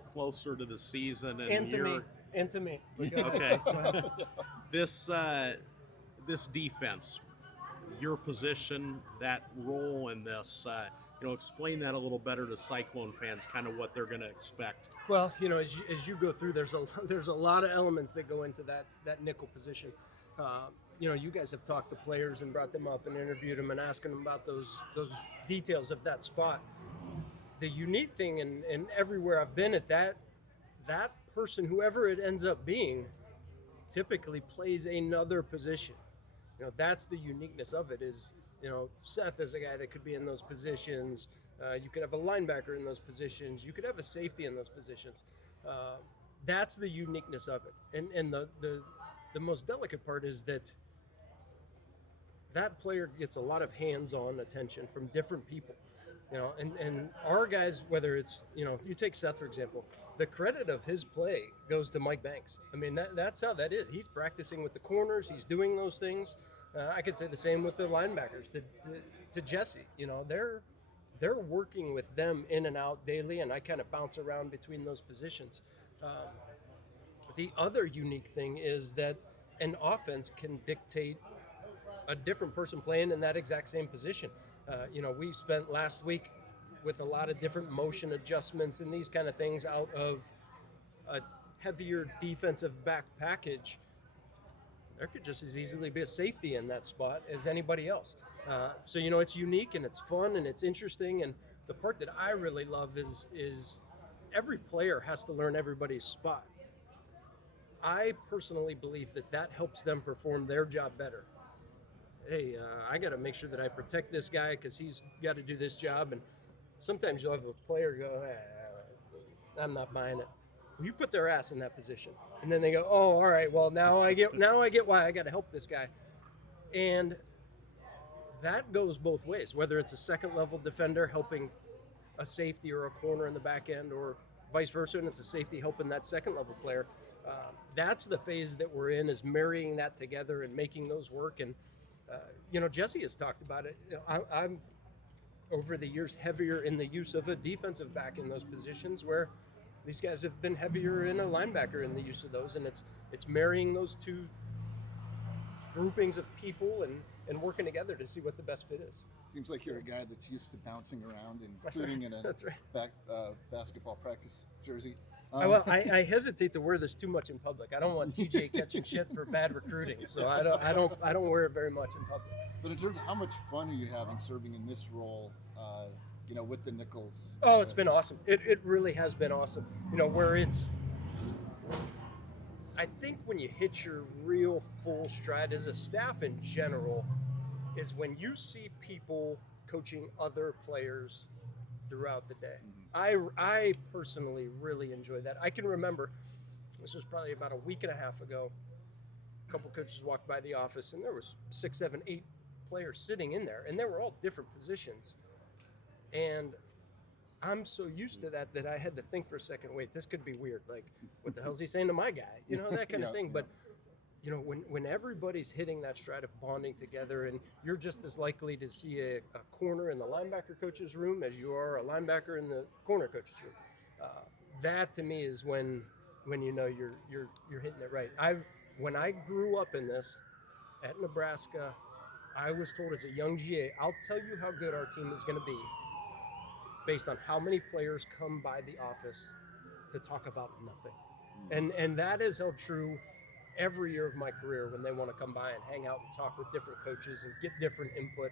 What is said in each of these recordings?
closer to the season, And to me. And to me. Okay. This defense, your position, that role in this, explain that a little better to Cyclone fans, kind of what they're going to expect. Well, as you go through, there's a lot of elements that go into that nickel position. You guys have talked to players and brought them up and interviewed them and asking them about those details of that spot. The unique thing, and everywhere I've been at that person, whoever it ends up being, typically plays another position. That's the uniqueness of it. Is Seth is a guy that could be in those positions. You could have a linebacker in those positions. You could have a safety in those positions. That's the uniqueness of it. And the most delicate part is that player gets a lot of hands-on attention from different people. And our guys, whether it's, you take Seth, for example, the credit of his play goes to Mike Banks. I mean, that's how that is. He's practicing with the corners. He's doing those things. I could say the same with the linebackers to Jesse. They're working with them in and out daily, and I kind of bounce around between those positions. The other unique thing is that an offense can dictate a different person playing in that exact same position. We spent last week with a lot of different motion adjustments and these kind of things out of a heavier defensive back package. There could just as easily be a safety in that spot as anybody else. So it's unique and it's fun and it's interesting. And the part that I really love is every player has to learn everybody's spot. I personally believe that helps them perform their job better. Hey, I got to make sure that I protect this guy because he's got to do this job. And sometimes you'll have a player go, I'm not buying it. You put their ass in that position. And then they go, oh, all right, well, now I get why I got to help this guy. And that goes both ways, whether it's a second-level defender helping a safety or a corner in the back end or vice versa, and it's a safety helping that second-level player. That's the phase that we're in, is marrying that together and making those work. And Jesse has talked about it. I'm over the years heavier in the use of a defensive back in those positions, where these guys have been heavier in a linebacker in the use of those, and it's marrying those two groupings of people and working together to see what the best fit is. Seems like you're a guy that's used to bouncing around, including in a basketball practice jersey. I hesitate to wear this too much in public. I don't want TJ catching shit for bad recruiting, so I don't wear it very much in public. But in terms of how much fun are you having serving in this role, with the Nichols? Oh, it's been awesome. It really has been awesome. Where it's, I think when you hit your real full stride as a staff in general, is when you see people coaching other players throughout the day. I personally really enjoy that. I can remember, this was probably about a week and a half ago, a couple coaches walked by the office and there was 6, 7, 8 players sitting in there, and they were all different positions. And I'm so used to that I had to think for a second, wait, this could be weird. Like, what the hell is he saying to my guy? That kind of thing. But when everybody's hitting that stride of bonding together, and you're just as likely to see a corner in the linebacker coach's room as you are a linebacker in the corner coach's room. That to me is when you're hitting it right. When I grew up in this at Nebraska, I was told as a young GA, I'll tell you how good our team is going to be based on how many players come by the office to talk about nothing. And that has held true every year of my career, when they want to come by and hang out and talk with different coaches and get different input.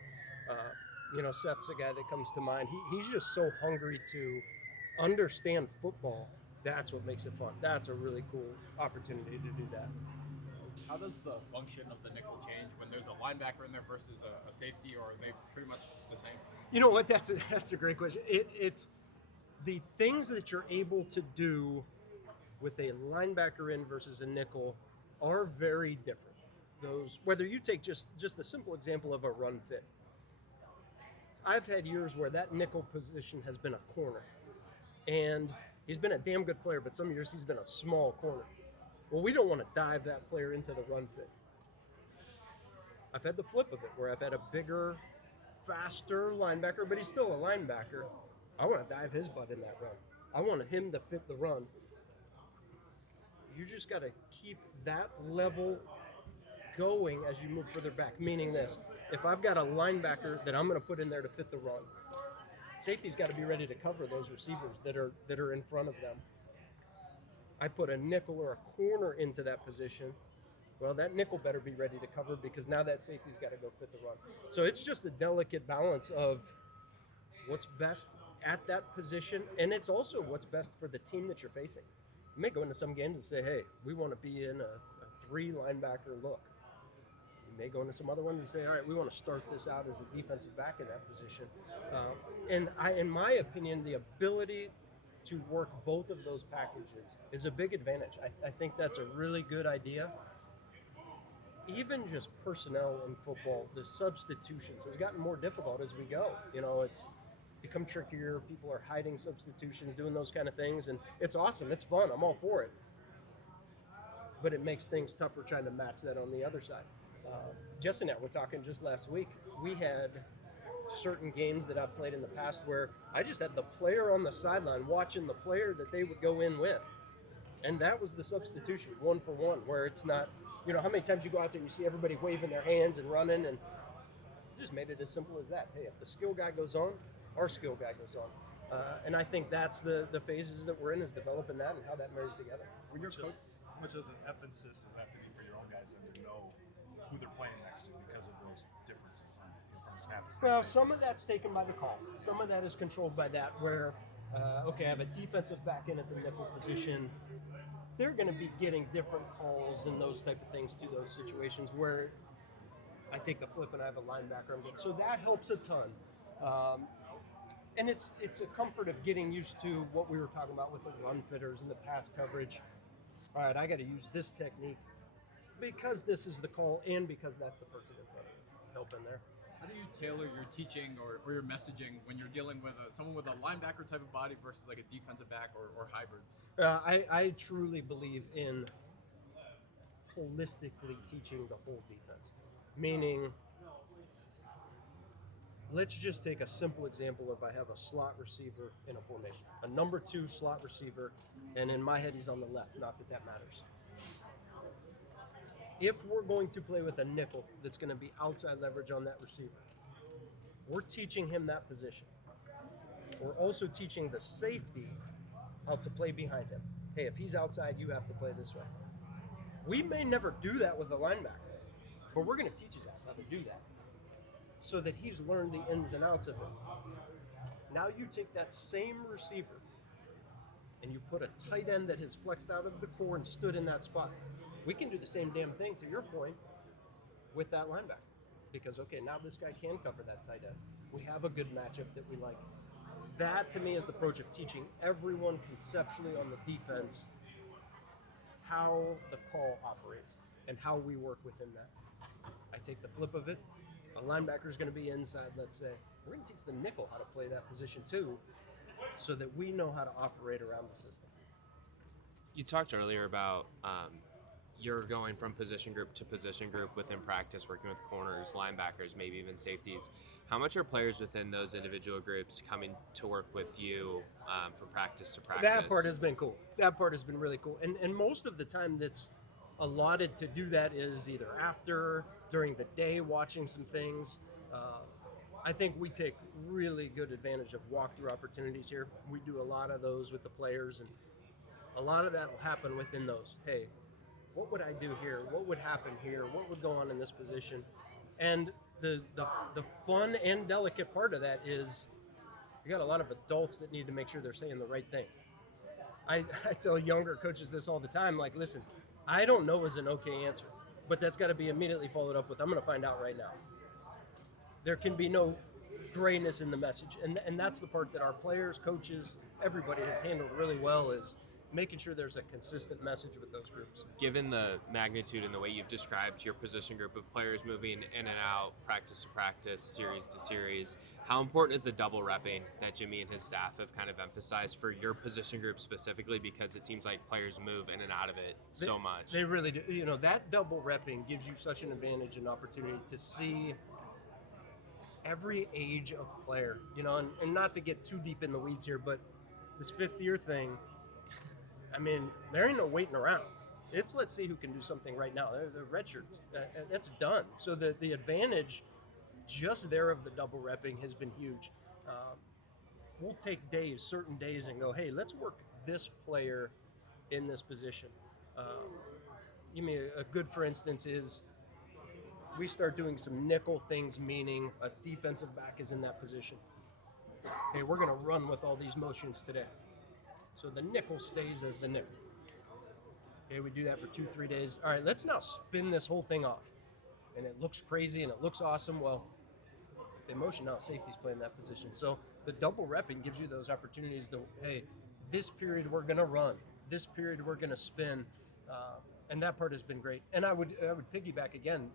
Seth's a guy that comes to mind. He's just so hungry to understand football. That's what makes it fun. That's a really cool opportunity to do that. How does the function of the nickel change when there's a linebacker in there versus a safety, or are they pretty much the same? You know what? That's a great question. It's the things that you're able to do with a linebacker in versus a nickel are very different. Those, whether you take just the simple example of a run fit. I've had years where that nickel position has been a corner, and he's been a damn good player, but some years he's been a small corner. Well, we don't want to dive that player into the run fit. I've had the flip of it, where I've had a bigger, faster linebacker, but he's still a linebacker. I want to dive his butt in that run. I want him to fit the run. You just got to keep that level going as you move further back. Meaning this, if I've got a linebacker that I'm going to put in there to fit the run, safety's got to be ready to cover those receivers that are in front of them. I put a nickel or a corner into that position. Well, that nickel better be ready to cover because now that safety's got to go fit the run. So it's just a delicate balance of what's best at that position, and it's also what's best for the team that you're facing. You may go into some games and say, hey, we want to be in a 3 linebacker look. You may go into some other ones and say, all right, we want to start this out as a defensive back in that position. In my opinion, the ability to work both of those packages is a big advantage. I think that's a really good idea. Even just personnel in football, the substitutions has gotten more difficult as we go. It's become trickier. People are hiding substitutions, doing those kind of things, and it's awesome. It's fun. I'm all for it. But it makes things tougher trying to match that on the other side. Jesse and I were talking just last week. We had certain games that I've played in the past where I just had the player on the sideline watching the player that they would go in with. And that was the substitution, 1-for-1, where it's not, how many times you go out there and you see everybody waving their hands and running, and just made it as simple as that. Hey, if the skill guy goes on, our skill guy goes on. And I think that's the phases that we're in, is developing that and how that marries together. When you're coach, how much does an emphasis does it have to be for your own guys to know who they're playing next to because of those differences from a snap to snap Well, basis? some of that's taken by the call. Some of that is controlled by that, where, I have a defensive back in at the nickel position. They're going to be getting different calls and those type of things to those situations where I take the flip and I have a linebacker. So that helps a ton. And it's a comfort of getting used to what we were talking about with the run fitters and the pass coverage. All right, I got to use this technique because this is the call and because that's the person in front of me. Helping there. How do you tailor your teaching or your messaging when you're dealing with someone with a linebacker type of body versus like a defensive back or hybrids? I truly believe in holistically teaching the whole defense. Meaning, let's just take a simple example of I have a slot receiver in a formation. A number 2 slot receiver, and in my head he's on the left, not that matters. If we're going to play with a nickel that's going to be outside leverage on that receiver, we're teaching him that position. We're also teaching the safety how to play behind him. Hey, if he's outside, you have to play this way. We may never do that with a linebacker, but we're going to teach his ass how to do that so that he's learned the ins and outs of it. Now you take that same receiver and you put a tight end that has flexed out of the core and stood in that spot. We can do the same damn thing, to your point, with that linebacker. Because, okay, now this guy can cover that tight end. We have a good matchup that we like. That, to me, is the approach of teaching everyone conceptually on the defense how the call operates and how we work within that. I take the flip of it. A linebacker is going to be inside, let's say. We're going to teach the nickel how to play that position, too, so that we know how to operate around the system. You talked earlier about you're going from position group to position group within practice, working with corners, linebackers, maybe even safeties. How much are players within those individual groups coming to work with you from practice to practice? That part has been cool. That part has been really cool. And most of the time that's allotted to do that is either after, during the day, watching some things. I think we take really good advantage of walkthrough opportunities here. We do a lot of those with the players, and a lot of that will happen within those. Hey, what would I do here? What would happen here? What would go on in this position? And the fun and delicate part of that is you got a lot of adults that need to make sure they're saying the right thing. I tell younger coaches this all the time, like, listen, I don't know is an okay answer, but that's got to be immediately followed up with, I'm going to find out right now. There can be no grayness in the message. And that's the part that our players, coaches, everybody has handled really well, is making sure there's a consistent message with those groups. Given the magnitude and the way you've described your position group of players moving in and out, practice to practice, series to series, how important is the double repping that Jimmy and his staff have kind of emphasized for your position group specifically, because it seems like players move in and out of it so much? They really do. You know, that double repping gives you such an advantage and opportunity to see every age of player, you know, and not to get too deep in the weeds here, but this fifth year thing, I mean, there ain't no waiting around. It's let's see who can do something right now. The red shirts, that's done. So the advantage just there of the double repping has been huge. We'll take days, certain days, and go, hey, let's work this player in this position. Give me a good, for instance, is we start doing some nickel things, meaning a defensive back is in that position. Okay, we're going to run with all these motions today. So the nickel stays as the nickel. Okay, we do that for 2-3 days. All right, let's now spin this whole thing off. And it looks crazy and it looks awesome. Well, the motion now, safety's playing that position. So the double repping gives you those opportunities to, hey, this period we're going to run. This period we're going to spin. And that part has been great. And I would piggyback again.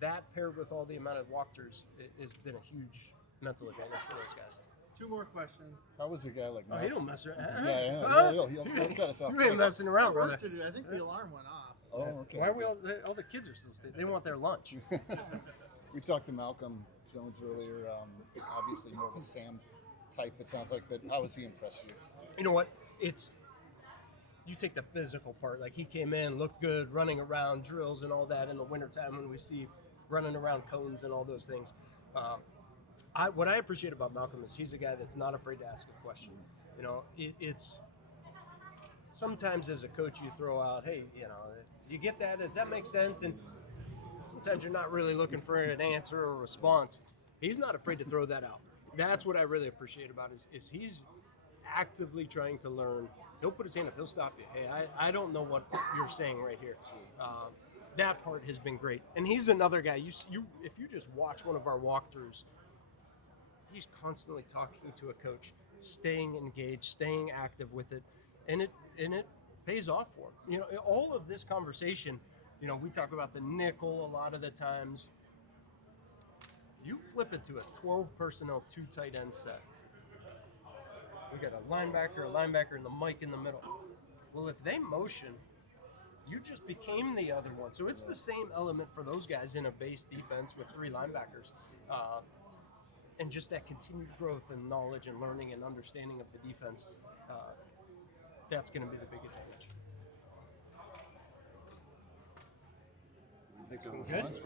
That paired with all the amount of walkthroughs has been a huge mental advantage for those guys. 2 more questions. How was a guy like Oh, Matt? he don't mess around. Yeah, he'll cut us off. You ain't messing around, Work brother. to do. I think the alarm went off. So Oh, okay. Why are we all the kids are still staying? They want their lunch. We talked to Malcolm Jones earlier. Obviously more of a Sam type, it sounds like, but how has he impressed you? You know what? You take the physical part. Like he came in, looked good, running around, drills and all that in the wintertime when we see running around cones and all those things. What I appreciate about Malcolm is he's a guy that's not afraid to ask a question. You know, it's sometimes as a coach you throw out, hey, you know, do you get that? Does that make sense? And sometimes you're not really looking for an answer or a response. He's not afraid to throw that out. That's what I really appreciate about it is he's actively trying to learn. He'll put his hand up. He'll stop you. Hey, I don't know what you're saying right here. That part has been great. And he's another guy. If you just watch one of our walkthroughs, he's constantly talking to a coach, staying engaged, staying active with it, and it pays off for him. You know, all of this conversation, you know, we talk about the nickel a lot of the times. You flip it to a 12 personnel, 2 tight end set. We got a linebacker, and the mic in the middle. Well, if they motion, you just became the other one. So it's the same element for those guys in a base defense with 3 linebackers. And just that continued growth and knowledge and learning and understanding of the defense, that's going to be the big advantage. Thanks so much.